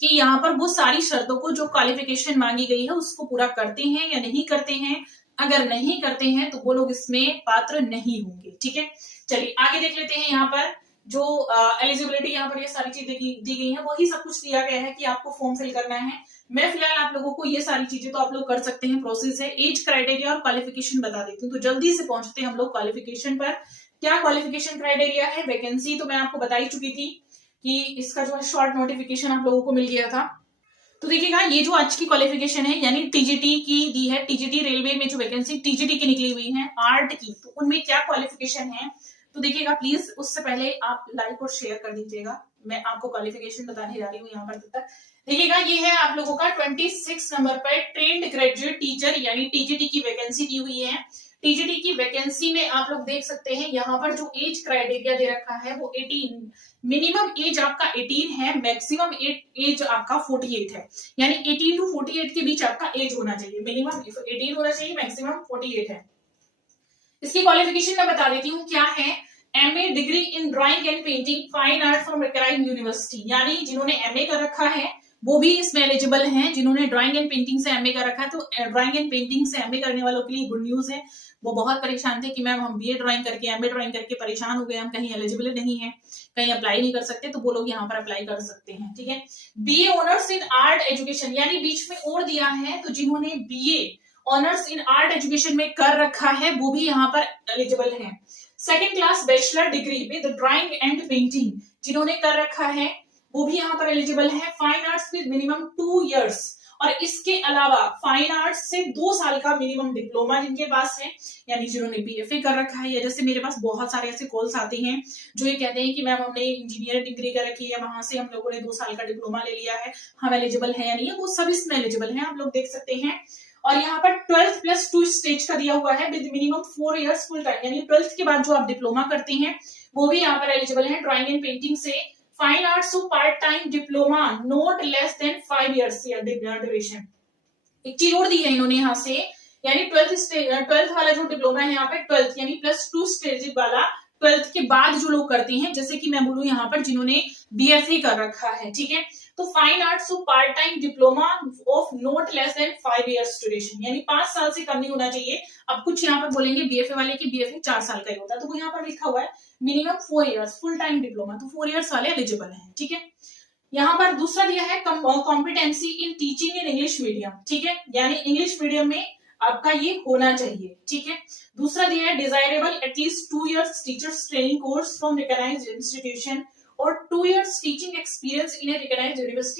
कि यहाँ पर वो सारी शर्तों को जो क्वालिफिकेशन मांगी गई है उसको पूरा करते हैं या नहीं करते हैं। अगर नहीं करते हैं तो वो लोग इसमें पात्र नहीं होंगे। ठीक है, चलिए आगे देख लेते हैं। यहाँ पर जो एलिजिबिलिटी यहाँ पर ये सारी चीजें दी गई है, वही सब कुछ दिया गया है कि आपको फॉर्म फिल करना है। मैं फिलहाल आप लोगों को ये सारी चीजें तो आप लोग कर सकते हैं, प्रोसेस है। एज क्राइटेरिया और क्वालिफिकेशन बता देती हूँ, तो जल्दी से पहुंचते हैं हम लोग क्वालिफिकेशन पर। क्या क्वालिफिकेशन क्राइटेरिया है? वैकेंसी तो मैं आपको बता ही चुकी थी कि इसका जो है शॉर्ट नोटिफिकेशन आप लोगों को मिल गया था। तो देखिएगा, ये जो आज की क्वालिफिकेशन है यानी टीजीटी की दी है, टीजीटी रेलवे में जो वैकेंसी टीजीटी की निकली हुई है आर्ट की, तो उनमें क्या क्वालिफिकेशन है तो देखिएगा प्लीज उससे पहले आप लाइक और शेयर कर दीजिएगा। मैं आपको क्वालिफिकेशन बताने जा रही हूँ यहाँ पर। तब तक देखिएगा, ये है आप लोगों का 26 नंबर पर ट्रेंड ग्रेजुएट टीचर यानी टीजीटी की वैकेंसी दी हुई है। टीजीटी की वैकेंसी में आप लोग देख सकते हैं यहाँ पर जो एज क्राइटेरिया दे रखा है वो 18, मिनिमम एज आपका 18 है, मैक्सिमम एज आपका 48 है। यानी 18 टू 48 के बीच आपका एज होना चाहिए, मिनिमम 18 होना चाहिए, मैक्सिमम 48 है। इसकी क्वालिफिकेशन मैं बता देती हूँ क्या है। MA degree in drawing and painting fine art from रिकराइंग यूनिवर्सिटी, यानी जिन्होंने एमए कर रखा है वो भी इसमें एलिजिबल हैं। जिन्होंने ड्राइंग एंड पेंटिंग से एमए कर रखा है, तो ड्राइंग एंड पेंटिंग से एमए करने वालों के लिए गुड न्यूज है। वो बहुत परेशान थे कि मैम हम बीए ड्राइंग करके एमए ड्राइंग करके परेशान हो गए, हम कहीं एलिजिबल नहीं है, कहीं अप्लाई नहीं कर सकते, तो वो लोग यहाँ पर अप्लाई कर सकते हैं। ठीक है, BA honours in art education, यानी बीच में और दिया है, तो जिन्होंने BA honours in art education में कर रखा है वो भी यहाँ पर एलिजिबल है। Second class bachelor degree with drawing and painting जिन्होंने कर रखा है वो भी यहाँ पर एलिजिबल है। Fine arts with minimum 2 years, और इसके अलावा फाइन आर्ट्स से 2 साल का मिनिमम डिप्लोमा जिनके पास है, यानी जिन्होंने बीएफए कर रखा है। या जैसे मेरे पास बहुत सारे ऐसे कॉल्स आते हैं जो ये कहते हैं कि मैम हमने इंजीनियरिंग डिग्री कर रखी है, वहां से हम लोगों ने 2 साल का डिप्लोमा ले लिया है, हम एलिजिबल है या नहीं है, वो सब इसमें एलिजिबल है, आप लोग देख सकते हैं। और यहाँ पर 12th प्लस 2 स्टेज का दिया हुआ है with minimum 4 years full time, यानी 12th के बाद जो आप डिप्लोमा करते हैं वो भी यहाँ पर एलिजिबल है ड्राइंग एंड पेंटिंग से। Fine arts part time diploma not less than 5 years duration. एक चीज और दी है इन्होंने यहाँ से, यानी 12th वाला जो डिप्लोमा है यहाँ पे 12th यानी +2 स्टेज वाला 12th के बाद जो लोग करते हैं, जैसे कि मैं बोलूं यहाँ पर जिन्होंने बीएफए कर रखा है, ठीक है, तो fine arts part time diploma of not less than 5 years duration, यानी 5 साल से कम नहीं होना चाहिए। अब कुछ यहाँ पर बोलेंगे बीएफए वाले की बीएफए 4 साल का ही होता है, तो वो यहाँ पर लिखा हुआ है minimum 4 years full time diploma, तो 4 इयर्स वाले एलिजिबल है। ठीक है, यहाँ पर दूसरा दिया है competency in teaching in English medium, ठीक है, यानी इंग्लिश मीडियम में आपका ये होना चाहिए। ठीक है, दूसरा दिया है desirable at least 2 years teachers training course from recognised institution और 2 years teaching experience in a recognised university